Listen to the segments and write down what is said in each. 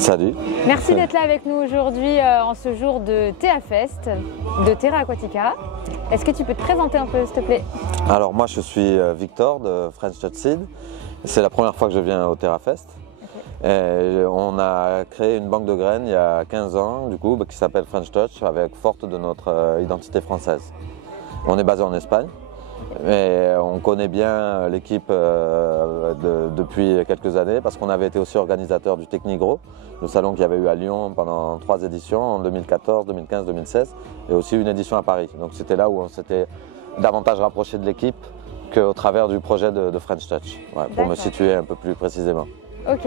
Salut. Merci d'être là avec nous aujourd'hui en ce jour de Thea Fest, de Terra Aquatica. Est-ce que tu peux te présenter un peu, s'il te plaît? Alors moi je suis Victor de French Touch Seed. C'est la première fois que je viens au Terra Fest. Et on a créé une banque de graines il y a 15 ans du coup, qui s'appelle French Touch, avec forte de notre identité française. On est basé en Espagne. Et on connaît bien l'équipe depuis quelques années parce qu'on avait été aussi organisateur du Technigro, le salon qu'il y avait eu à Lyon pendant 3 éditions en 2014, 2015, 2016 et aussi une édition à Paris. Donc c'était là où on s'était davantage rapproché de l'équipe qu'au travers du projet de French Touch, pour me situer un peu plus précisément. Ok,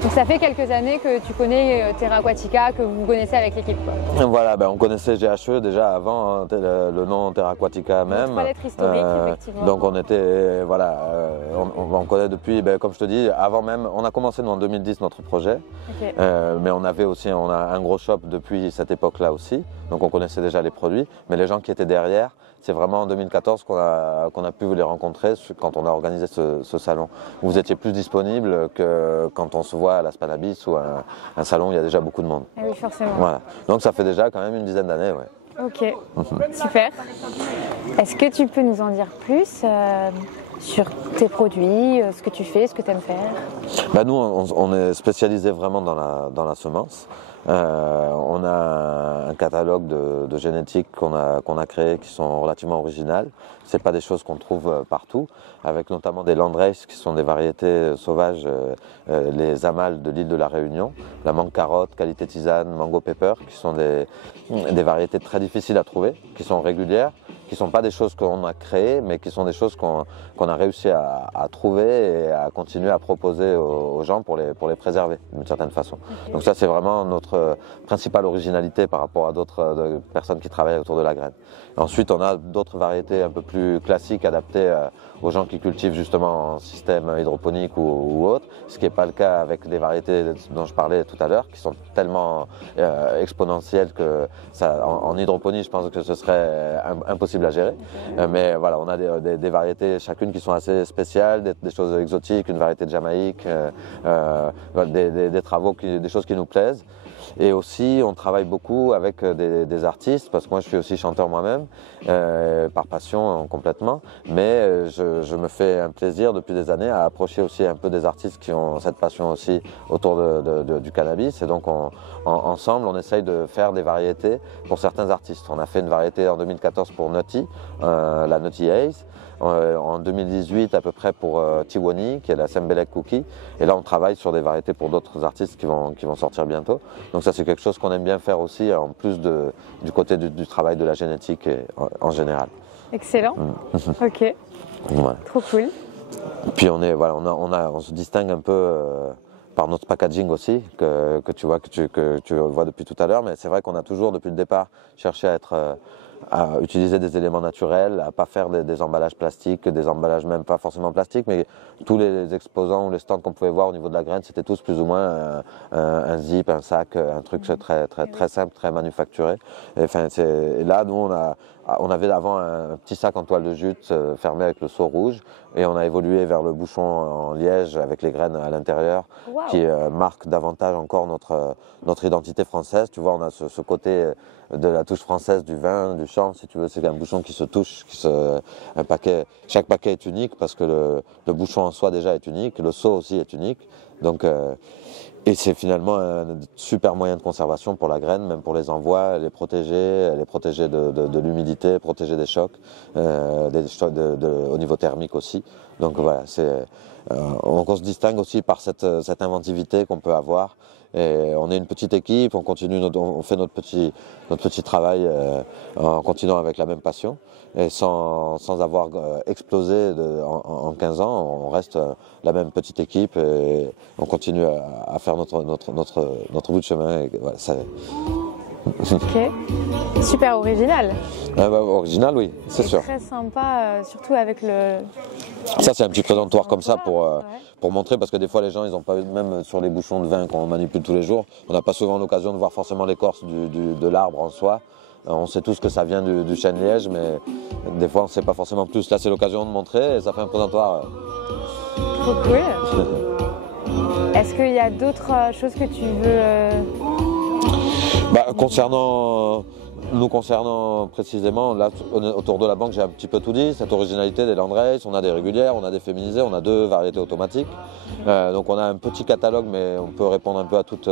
donc ça fait quelques années que tu connais Terra Aquatica, que vous connaissez avec l'équipe. Voilà, on connaissait GHE déjà avant, le nom Terra Aquatica même. 3 lettres historiques, effectivement. Donc on était, on connaît depuis, comme je te dis, avant même, on a commencé nous en 2010 notre projet, mais on avait aussi, on a un gros shop depuis cette époque-là aussi, donc on connaissait déjà les produits, mais les gens qui étaient derrière, c'est vraiment en 2014 qu'on a pu les rencontrer quand on a organisé ce salon. Vous étiez plus disponible que quand on se voit à la Spanabis ou à un salon où il y a déjà beaucoup de monde. Ah oui, forcément. Voilà. Donc ça fait déjà quand même une dizaine d'années. Ouais. Ok, super. Est-ce que tu peux nous en dire plus sur tes produits, ce que tu fais, ce que tu aimes faire? Nous, on est spécialisé vraiment dans la semence. On a un catalogue de génétique qu'on a créé qui sont relativement originales. Ce n'est pas des choses qu'on trouve partout, avec notamment des landrace qui sont des variétés sauvages, les amals de l'île de la Réunion, la mangue carotte, qualité tisane, mango pepper, qui sont des variétés très difficiles à trouver, qui sont régulières, qui ne sont pas des choses qu'on a créées, mais qui sont des choses qu'on a réussi à trouver et à continuer à proposer aux gens pour les préserver d'une certaine façon. Donc ça, c'est vraiment notre principale originalité par rapport à d'autres personnes qui travaillent autour de la graine. Ensuite, on a d'autres variétés un peu plus classiques adaptées aux gens qui cultivent justement en système hydroponique ou autre, ce qui n'est pas le cas avec des variétés dont je parlais tout à l'heure, qui sont tellement exponentielles que en hydroponie, je pense que ce serait impossible à gérer. Mais voilà, on a des variétés chacune qui sont assez spéciales, des choses exotiques, une variété de Jamaïque, des travaux, des choses qui nous plaisent. Et aussi, on travaille beaucoup avec des artistes, parce que moi je suis aussi chanteur moi-même, par passion complètement, mais je me fais un plaisir depuis des années à approcher aussi un peu des artistes qui ont cette passion aussi autour du cannabis. Et donc ensemble, on essaye de faire des variétés pour certains artistes. On a fait une variété en 2014 pour Nutty, la Nutty Haze. En 2018 à peu près pour Tiwani, qui est la Sembelek Cookie. Et là on travaille sur des variétés pour d'autres artistes qui vont sortir bientôt. Donc ça c'est quelque chose qu'on aime bien faire aussi, en plus du côté du travail de la génétique en général. Excellent. Ok. Voilà. Trop cool. Puis on se distingue un peu par notre packaging aussi, que tu vois depuis tout à l'heure, mais c'est vrai qu'on a toujours depuis le départ cherché à utiliser des éléments naturels, à pas faire des emballages plastiques, des emballages même pas forcément plastiques, mais tous les exposants ou les stands qu'on pouvait voir au niveau de la graine, c'était tous plus ou moins un zip, un sac, un truc très simple, très manufacturé. Et là, nous, on avait avant un petit sac en toile de jute fermé avec le seau rouge, et on a évolué vers le bouchon en liège avec les graines à l'intérieur, qui marque davantage encore notre identité française. Tu vois, on a ce côté de la touche française du vin, du champ, si tu veux, c'est un bouchon qui se touche, chaque paquet est unique parce que le bouchon en soi déjà est unique, le seau aussi est unique, donc et c'est finalement un super moyen de conservation pour la graine, même pour les envois, les protéger de l'humidité, protéger des chocs, au niveau thermique aussi. Donc voilà, on se distingue aussi par cette inventivité qu'on peut avoir. Et on est une petite équipe, on fait notre petit travail en continuant avec la même passion et sans avoir explosé en 15 ans. On reste la même petite équipe et on continue à faire notre bout de chemin. Et voilà, Ok, super original. Original, oui, c'est sûr. Très sympa, surtout avec le... Ça, c'est un petit présentoir comme ça pour montrer, parce que des fois les gens, ils n'ont pas, même sur les bouchons de vin qu'on manipule tous les jours, on n'a pas souvent l'occasion de voir forcément l'écorce de l'arbre en soi. On sait tous que ça vient du chêne liège, mais des fois on ne sait pas forcément plus. Là, c'est l'occasion de montrer et ça fait un présentoir. Trop cool. Est-ce qu'il y a d'autres choses que tu veux Nous concernant précisément, là autour de la banque j'ai un petit peu tout dit, cette originalité des landrace, on a des régulières, on a des féminisées, on a 2 variétés automatiques. Donc on a un petit catalogue mais on peut répondre un peu à toutes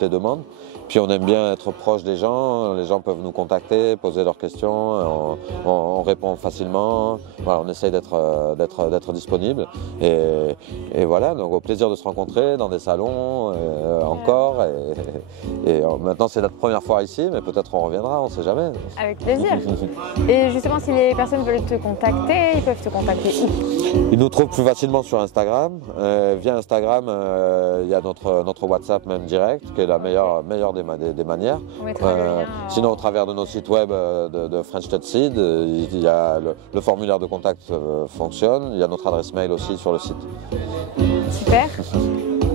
les demandes. Puis on aime bien être proche des gens, les gens peuvent nous contacter, poser leurs questions, on répond facilement, voilà, on essaye d'être disponible. Et voilà, donc au plaisir de se rencontrer dans des salons encore. Et maintenant c'est notre première fois ici, mais peut-être on reviendra, on ne sait jamais. Avec plaisir. Et justement, si les personnes veulent te contacter, ils peuvent te contacter où? Ils nous trouvent plus facilement sur Instagram. Via Instagram, il y a notre WhatsApp même direct, qui est la meilleure des manières. Sinon, au travers de nos sites web de French Touch Seed, il y a le formulaire de contact fonctionne. Il y a notre adresse mail aussi sur le site. Super.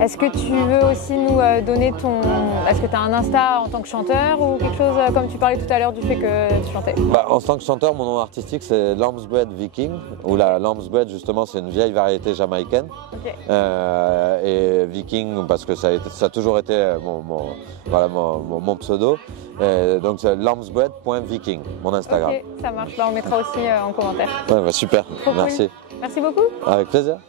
Est-ce que tu veux aussi nous donner ton... Est-ce que tu as un Insta en tant que chanteur ou quelque chose comme tu parlais tout à l'heure du fait que tu chantais? En tant que chanteur, mon nom artistique c'est Lambsbred Viking, où la Lambsbred justement c'est une vieille variété jamaïcaine. Okay. Et Viking parce que ça a toujours été mon pseudo. Donc c'est lambsbred.viking, mon Instagram. Ok, ça marche. On mettra aussi en commentaire. Ouais, super, merci. Merci beaucoup. Avec plaisir.